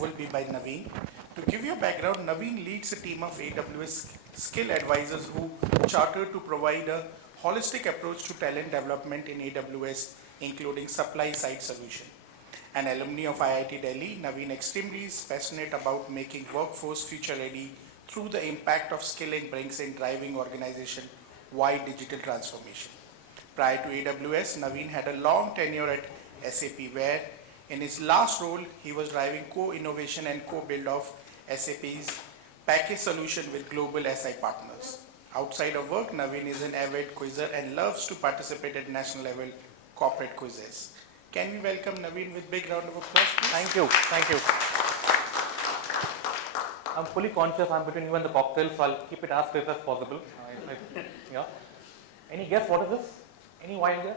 will be by Naveen. To give you a background, Naveen leads a team of AWS skill advisors who chartered to provide a holistic approach to talent development in AWS, including supply side solution. An alumni of IIT Delhi, Naveen extremely is passionate about making workforce future ready through the impact of skilling brings in driving organization-wide digital transformation. Prior to AWS, Naveen had a long tenure at SAP where in his last role, he was driving co-innovation and co-build of SAP's package solution with global SI partners. Outside of work, Naveen is an avid quizzer and loves to participate at national level corporate quizzes. Can we welcome Naveen with big round of applause, please? Thank you. Thank you. I'm fully conscious I'm between you and the cocktail, so I'll keep it as brief as possible. Yeah. Any guess what is this? Any wild guess?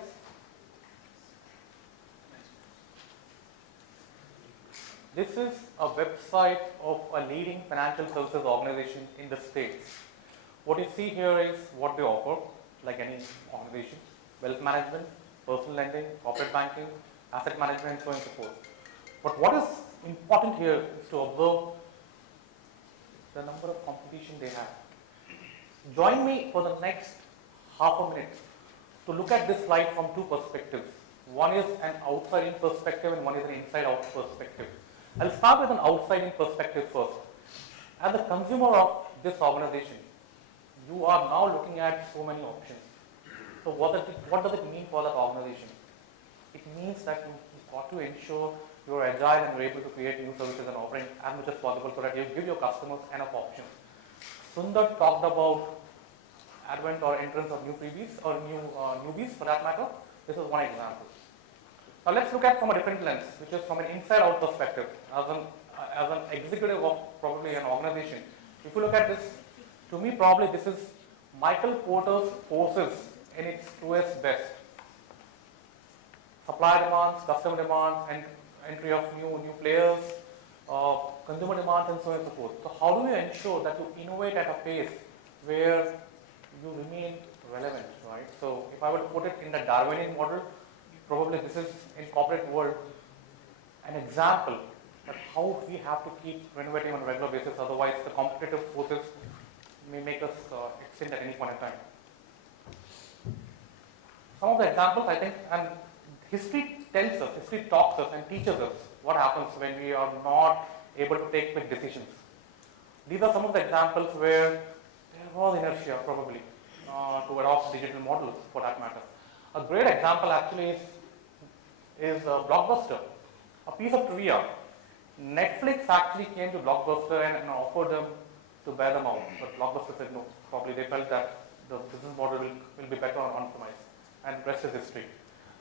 This is a website of a leading financial services organization in the States. What you see here is what they offer, like any organization: wealth management, personal lending, corporate banking, asset management, so on and so forth. But what is important here is to observe the number of competition they have. Join me for the next half a minute to look at this slide from two perspectives. One is an outside-in perspective and one is an inside-out perspective. I'll start with an outside-in perspective first. As a consumer of this organization, you are now looking at so many options. So what does it mean for that organization? It means that you've got to ensure you're agile and you're able to create new services and offerings as much as possible so that you give your customers enough options. Sundar talked about advent or entrance of new freebies or new newbies for that matter. This is one example. Now let's look at from a different lens, which is from an inside-out perspective. As an executive of probably an organization, if you look at this, to me probably this is Michael Porter's forces in its truest best. Supply demands, customer demands, and entry of new players, consumer demands, and so on and so forth. So how do you ensure that you innovate at a pace where you remain relevant, right? So if I were to put it in the Darwinian model, probably this is in corporate world an example that how we have to keep renovating on a regular basis, otherwise the competitive forces may make us extinct at any point in time. Some of the examples I think, and history tells us, history talks us and teaches us what happens when we are not able to take quick decisions. These are some of the examples where there was inertia probably to adopt digital models for that matter. A great example actually is Blockbuster. A piece of trivia. Netflix actually came to Blockbuster and offered them to bear them out, but Blockbuster said no. Probably they felt that the business model will be better on on-premise, and rest is history.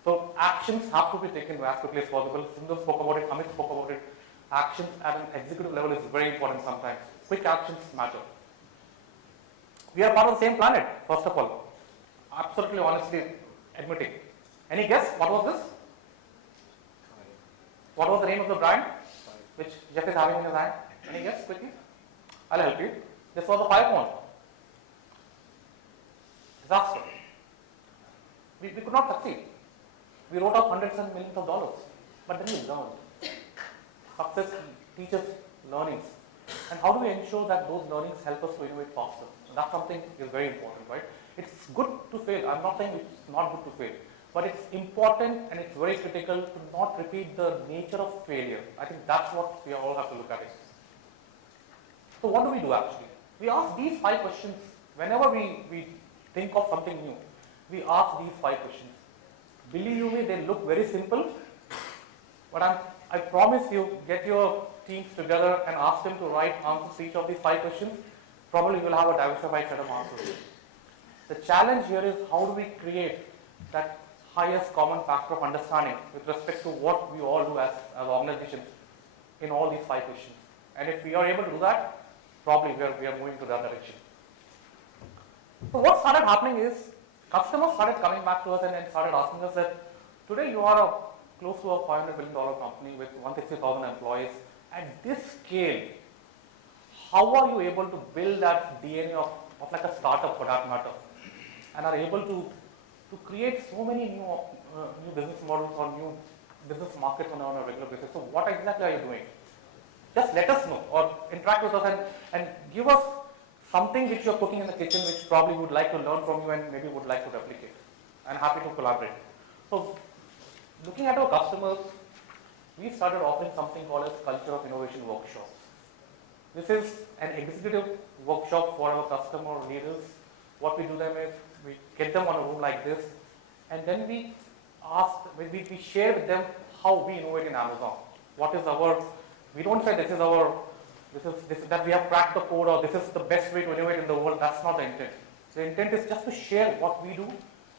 So actions have to be taken as quickly as possible. Sundar spoke about it, Amit spoke about it. Actions at an executive level is very important sometimes. Quick actions matter. We are part of the same planet, first of all. Absolutely honestly admitting. Any guess? What was this? What was the name of the brand which Jeff is having in his hand? Any guess quickly? I'll help you. This was a 5 phone. Disaster. We could not succeed. We wrote off hundreds and millions of dollars. But then we learned. Success teaches learnings. And how do we ensure that those learnings help us to innovate faster? So that's something is very important, right? It's good to fail. I'm not saying it's not good to fail. But it's important and it's very critical to not repeat the nature of failure. I think that's what we all have to look at it. So what do we do actually? We ask these 5 questions. Whenever we think of something new, we ask these 5 questions. Believe you me, they look very simple. But I promise you, get your teams together and ask them to write answers to each of these 5 questions. Probably we'll have a diversified set of answers. The challenge here is how do we create that highest common factor of understanding with respect to what we all do as organizations in all these 5 questions. And if we are able to do that, probably we are moving to that direction. So what started happening is customers started coming back to us and started asking us that today you are close to a $500 billion company with 160,000 employees. At this scale, how are you able to build that DNA of like a startup for that matter and are able to create so many new business models or new business markets on a regular basis? So what exactly are you doing? just let us know or interact with us and give us something which you're cooking in the kitchen which probably would like to learn from you and maybe would like to replicate. And happy to collaborate. So looking at our customers, we started offering something called as Culture of Innovation workshops. This is an executive workshop for our customer leaders. What we do them is we get them on a room like this, and then we share with them how we innovate in Amazon. What is our, we don't say that we have cracked the code or this is the best way to innovate in the world. That's not the intent. The intent is just to share what we do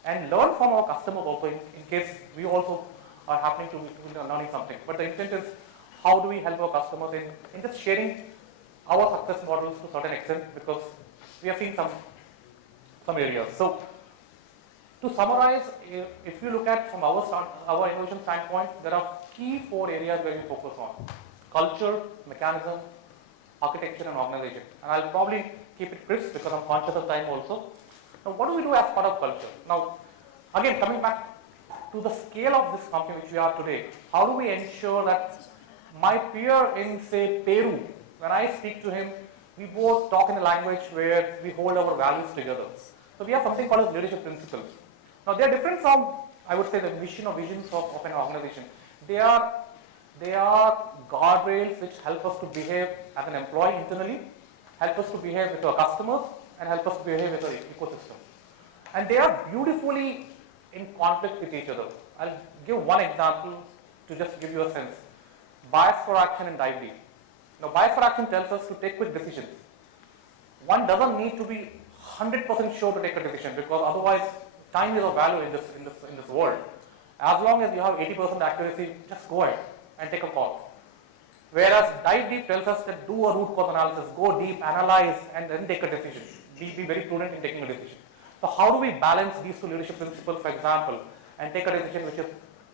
and learn from our customers also in case we also are happening to be learning something. But the intent is how do we help our customers in just sharing our success models to a certain extent, because we have seen some areas. So to summarize, if you look at from our innovation standpoint, there are key 4 areas where we focus on: culture, mechanism, architecture, and organization. And I'll probably keep it crisp because I'm conscious of time also. Now, what do we do as part of culture? Now, again, coming back to the scale of this company which we are today, how do we ensure that my peer in, say, Peru, when I speak to him, we both talk in a language where we hold our values together. So we have something called as leadership principles. Now, they are different from, I would say, the mission or visions of an organization. They are guardrails which help us to behave as an employee internally, help us to behave with our customers, and help us to behave with our ecosystem. And they are beautifully in conflict with each other. I'll give one example to just give you a sense. Bias for action and dive deep. Now, bias for action tells us to take quick decisions. One doesn't need to be 100% sure to take a decision, because otherwise time is of value in this world. As long as you have 80% accuracy, just go ahead and take a call. Whereas dive deep tells us that do a root cause analysis, go deep, analyze, and then take a decision. Be very prudent in taking a decision. So how do we balance these 2 leadership principles, for example, and take a decision which is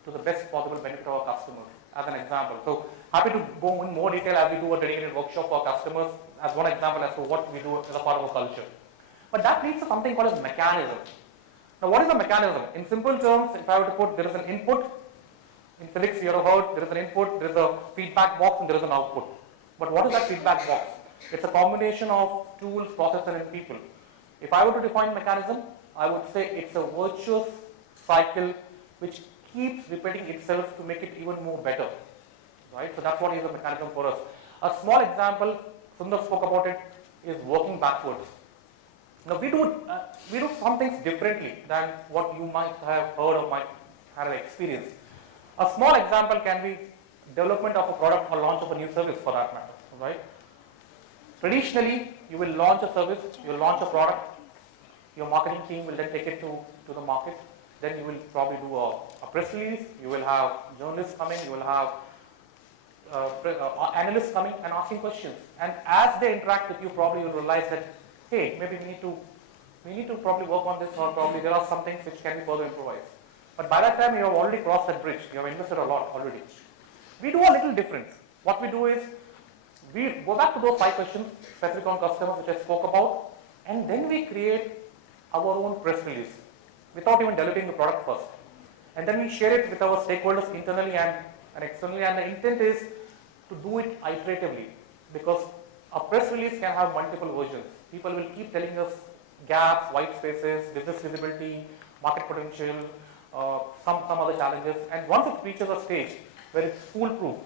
to the best possible benefit of our customers, as an example. So happy to go in more detail as we do a dedicated workshop for our customers as one example as to what we do as a part of our culture. But that leads to something called as mechanism. Now, what is a mechanism? In simple terms, if I were to put, there is an input. In physics, you have heard there is an input, there is a feedback box, and there is an output. But what is that feedback box? It's a combination of tools, processes, and people. If I were to define mechanism, I would say it's a virtuous cycle which keeps repeating itself to make it even more better. Right? So that's what is a mechanism for us. A small example, Sundar spoke about it, is working backwards. Now, we do some things differently than what you might have heard or might have experienced. A small example can be development of a product or launch of a new service, for that matter, right? Traditionally, you will launch a service, you will launch a product, your marketing team will then take it to the market, then you will probably do a press release, you will have journalists coming, you will have analysts coming and asking questions. And as they interact with you, probably you'll realize that, hey, maybe we need to probably work on this, or probably there are some things which can be further improvised. But by that time, you have already crossed that bridge. You have invested a lot already. We do a little different. What we do is, we go back to those 5 questions specific on customers which I spoke about, and then we create our own press release without even developing the product first. And then we share it with our stakeholders internally and externally, and the intent is to do it iteratively, because a press release can have multiple versions. People will keep telling us gaps, white spaces, business visibility, market potential, some other challenges, and once it reaches a stage where it's foolproof,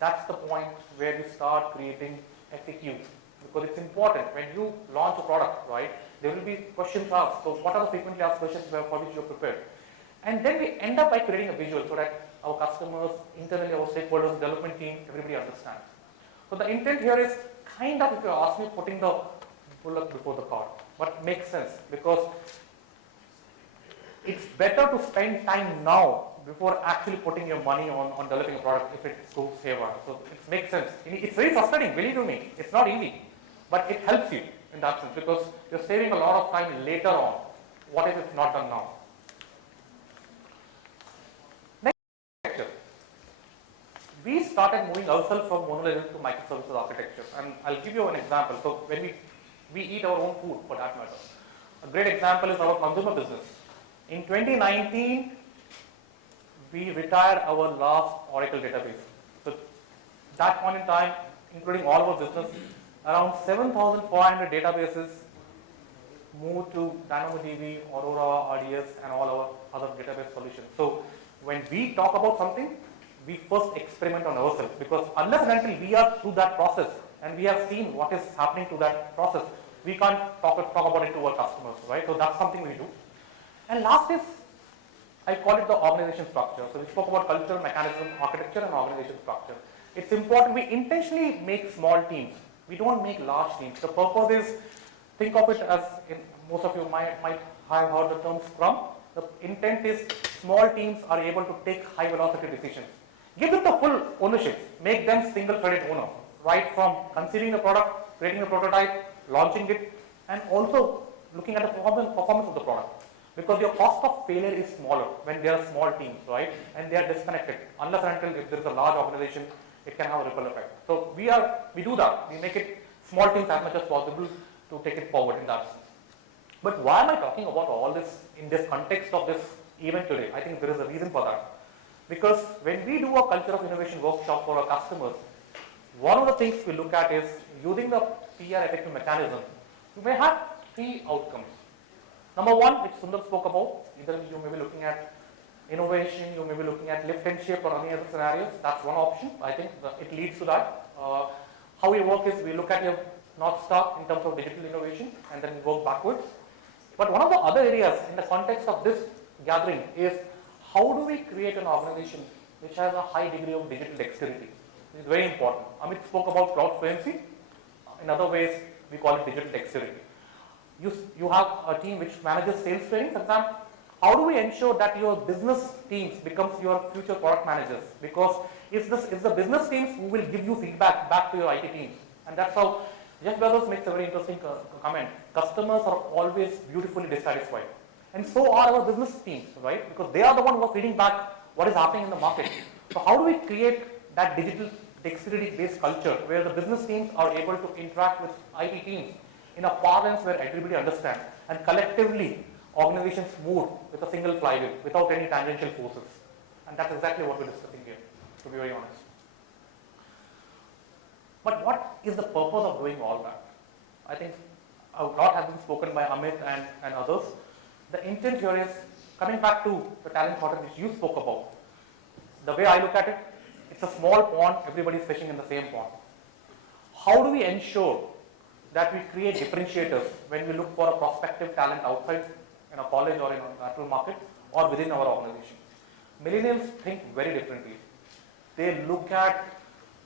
that's the point where we start creating FAQs, because it's important when you launch a product, right? There will be questions asked. So what are the frequently asked questions for which you're prepared? And then we end up by creating a visual so that our customers, internally our stakeholders, development team, everybody understands. So the intent here is kind of, if you ask me, putting the bullock before the cart, but makes sense, because it's better to spend time now before actually putting your money on developing a product if it goes haywire. So it makes sense. It's very frustrating, believe me. It's not easy, but it helps you in that sense, because you're saving a lot of time later on. What if it's not done now? Next architecture. We started moving ourselves from monolithic to microservices architecture, and I'll give you an example. So when we eat our own food, for that matter. A great example is our consumer business. In 2019, we retired our last Oracle database. So that point in time, including all our business, around 7,400 databases moved to DynamoDB, Aurora, RDS, and all our other database solutions. So when we talk about something, we first experiment on ourselves, because unless and until we are through that process and we have seen what is happening to that process, we can't talk about it to our customers, right? So that's something we do. And last is, I call it the organization structure. So we spoke about culture, mechanism, architecture, and organization structure. It's important we intentionally make small teams. We don't make large teams. The purpose is, think of it as, most of you might have heard the term Scrum. The intent is small teams are able to take high velocity decisions. Give them the full ownership. Make them single threaded owner. Right from conceiving the product, creating the prototype, launching it, and also looking at the performance of the product. Because your cost of failure is smaller when there are small teams, right? And they are disconnected. Unless and until if there is a large organization, it can have a ripple effect. So we do that. We make it small teams as much as possible to take it forward in that sense. But why am I talking about all this in this context of this event today? I think there is a reason for that. Because when we do a culture of innovation workshop for our customers, one of the things we look at is using the PR effective mechanism. You may have 3 outcomes. Number one, which Sundar spoke about, either you may be looking at innovation, you may be looking at lift and shift or any other scenarios. That's one option. I think it leads to that. How we work is we look at your North Star in terms of digital innovation and then work backwards. But one of the other areas in the context of this gathering is how do we create an organization which has a high degree of digital dexterity? It's very important. Amit spoke about cloud fluency. In other ways, we call it digital dexterity. You have a team which manages sales training, for example. How do we ensure that your business teams becomes your future product managers? Because it's the business teams who will give you feedback back to your IT teams. And that's how Jeff Bezos makes a very interesting comment. Customers are always beautifully dissatisfied. And so are our business teams, right? Because they are the ones who are feeding back what is happening in the market. So how do we create that digital dexterity-based culture where the business teams are able to interact with IT teams in a parlance where everybody understands, and collectively organizations move with a single flywheel without any tangential forces? And that's exactly what we're discussing here, to be very honest. But what is the purpose of doing all that? I think a lot has been spoken by Amit and others. The intent here is coming back to the talent shortage which you spoke about. The way I look at it, it's a small pond, everybody's fishing in the same pond. How do we ensure that we create differentiators when we look for a prospective talent outside in a college or in a lateral market or within our organization? Millennials think very differently. They look at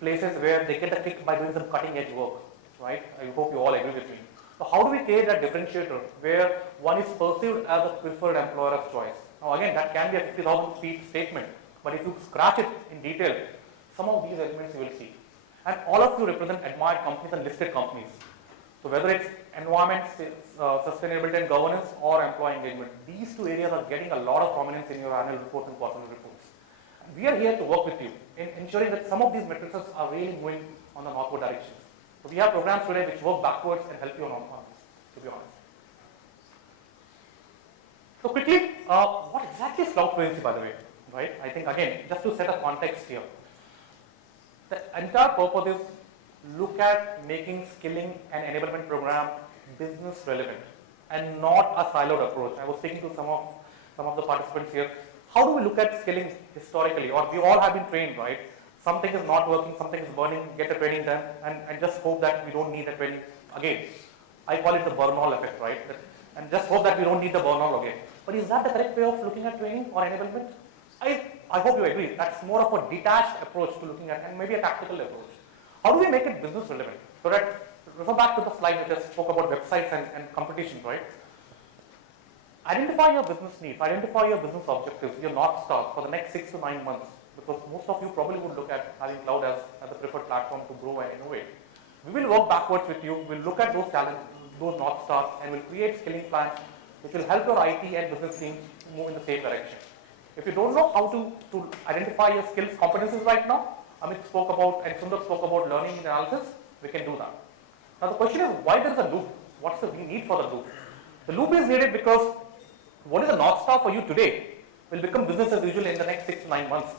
places where they get a kick by doing some cutting edge work, right? I hope you all agree with me. So how do we create that differentiator where one is perceived as a preferred employer of choice? Now again, that can be a 50,000 feet statement, but if you scratch it in detail, some of these elements you will see. And all of you represent admired companies and listed companies. So whether it's environment, sustainability and governance, or employee engagement, these 2 areas are getting a lot of prominence in your annual reports and quarterly reports. And we are here to work with you in ensuring that some of these metrics are really moving on the northward direction. So we have programs today which work backwards and help you on this, to be honest. So quickly, what exactly is cloud fluency, by the way, right? I think again, just to set a context here, the entire purpose is look at making skilling and enablement program business relevant and not a siloed approach. I was speaking to some of the participants here. How do we look at skilling historically? Or we all have been trained, right? Something is not working, something is burning, get the training done, and just hope that we don't need the training again. I call it the 𝗪𝗏 effect, right? And just hope that we don't need the 𝗪𝗏 again. But is that the correct way of looking at training or enablement? I hope you agree. That's more of a detached approach to looking at, and maybe a tactical approach. How do we make it business relevant? So that, refer back to the slide which I spoke about websites and competition, right? Identify your business needs, identify your business objectives, your North Star for the next 6 to 9 months, because most of you probably would look at having cloud as the preferred platform to grow and innovate. We will work backwards with you, we'll look at those challenges, those North Stars, and we'll create skilling plans which will help your IT and business teams move in the same direction. If you don't know how to identify your skills, competencies right now, Amit spoke about and Sundar spoke about learning and analysis, we can do that. Now the question is, why there is a loop? What's the need for the loop? The loop is needed because what is the North Star for you today will become business as usual in the next 6 to 9 months,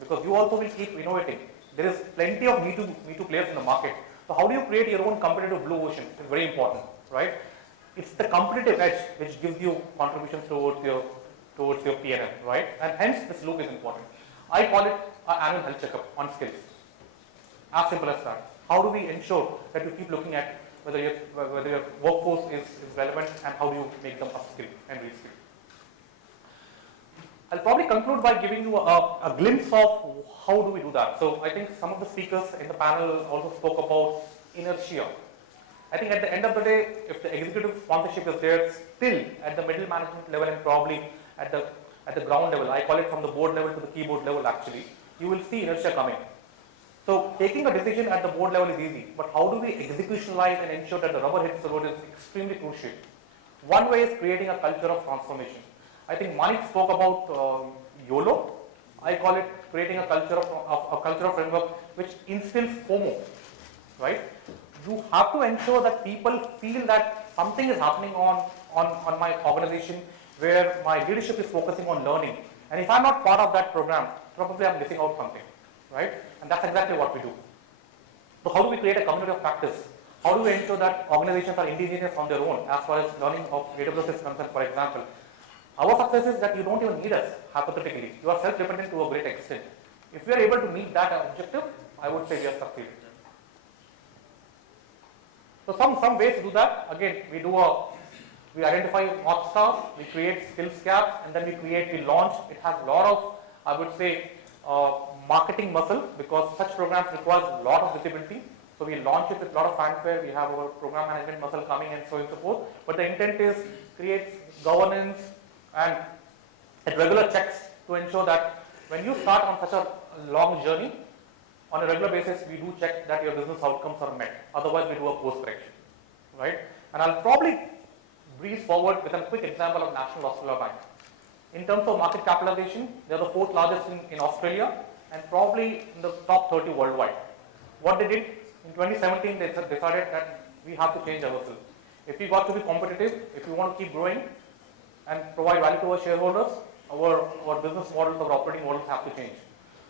because you also will keep innovating, there is plenty of Me Too players in the market. So how do you create your own competitive blue ocean? It's very important, right? It's the competitive edge which gives you contributions towards your P&L, right? And hence this loop is important. I call it an annual health checkup on skills. As simple as that. How do we ensure that you keep looking at whether your workforce is relevant and how do you make them upskill and reskill? I'll probably conclude by giving you a glimpse of how do we do that. So I think some of the speakers in the panel also spoke about inertia. I think at the end of the day, if the executive sponsorship is there, still at the middle management level and probably at the ground level, I call it from the board level to the keyboard level actually, you will see inertia coming. So taking a decision at the board level is easy, but how do we executionalize and ensure that the rubber hits the road is extremely crucial. One way is creating a culture of transformation. I think Manik spoke about YOLO. I call it creating a culture of framework which instills FOMO, right? You have to ensure that people feel that something is happening on my organization where my leadership is focusing on learning. And if I'm not part of that program, probably I'm missing out something, right? And that's exactly what we do. So how do we create a community of practice? How do we ensure that organizations are indigenous on their own as far as learning of AWS is concerned, for example? Our success is that you don't even need us, hypothetically. You are self-dependent to a great extent. If we are able to meet that objective, I would say we are succeeded. So some ways to do that. Again, we identify North Stars, we create skills gaps, and then we launch. It has a lot of, I would say, marketing muscle because such programs require a lot of visibility. So we launch it with a lot of fanfare. We have our program management muscle coming and so on and so forth. But the intent is create governance and regular checks to ensure that when you start on such a long journey, on a regular basis, we do check that your business outcomes are met. Otherwise, we do a course correction, right? And I'll probably breeze forward with a quick example of National Australia Bank. In terms of market capitalization, they are the fourth largest in Australia and probably in the top 30 worldwide. What they did in 2017, they decided that we have to change ourselves. If we got to be competitive, if we want to keep growing and provide value to our shareholders, our business models, our operating models have to change.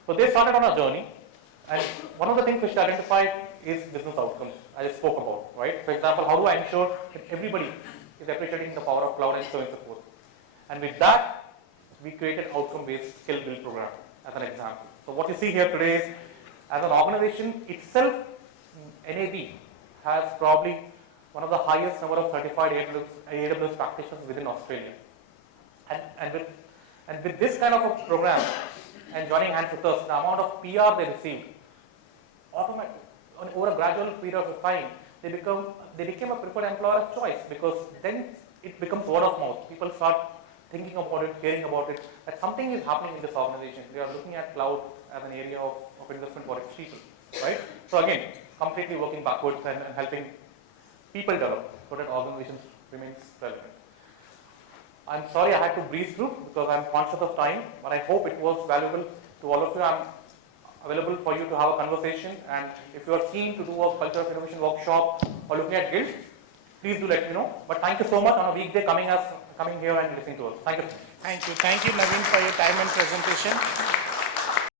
So they started on a journey. And one of the things which they identified is business outcomes, as I spoke about, right? For example, how do I ensure that everybody is appreciating the power of cloud and so on and so forth? And with that, we created outcome-based skill build program as an example. So what you see here today is, as an organization itself, NAB has probably one of the highest number of certified AWS practitioners within Australia. And with this kind of a program and joining hands with us, the amount of PR they received, over a gradual period of time, they became a preferred employer of choice because then it becomes word of mouth. People start thinking about it, caring about it, that something is happening in this organization. They are looking at cloud as an area of investment for its people, right? So again, completely working backwards and helping people develop so that organizations remains relevant. I'm sorry I had to breeze through because I'm conscious of time, but I hope it was valuable to all of you. I'm available for you to have a conversation, and if you are keen to do a culture of innovation workshop or looking at Guild, please do let me know. But thank you so much on a weekday coming here and listening to us. Thank you. Thank you, Naveen, for your time and presentation.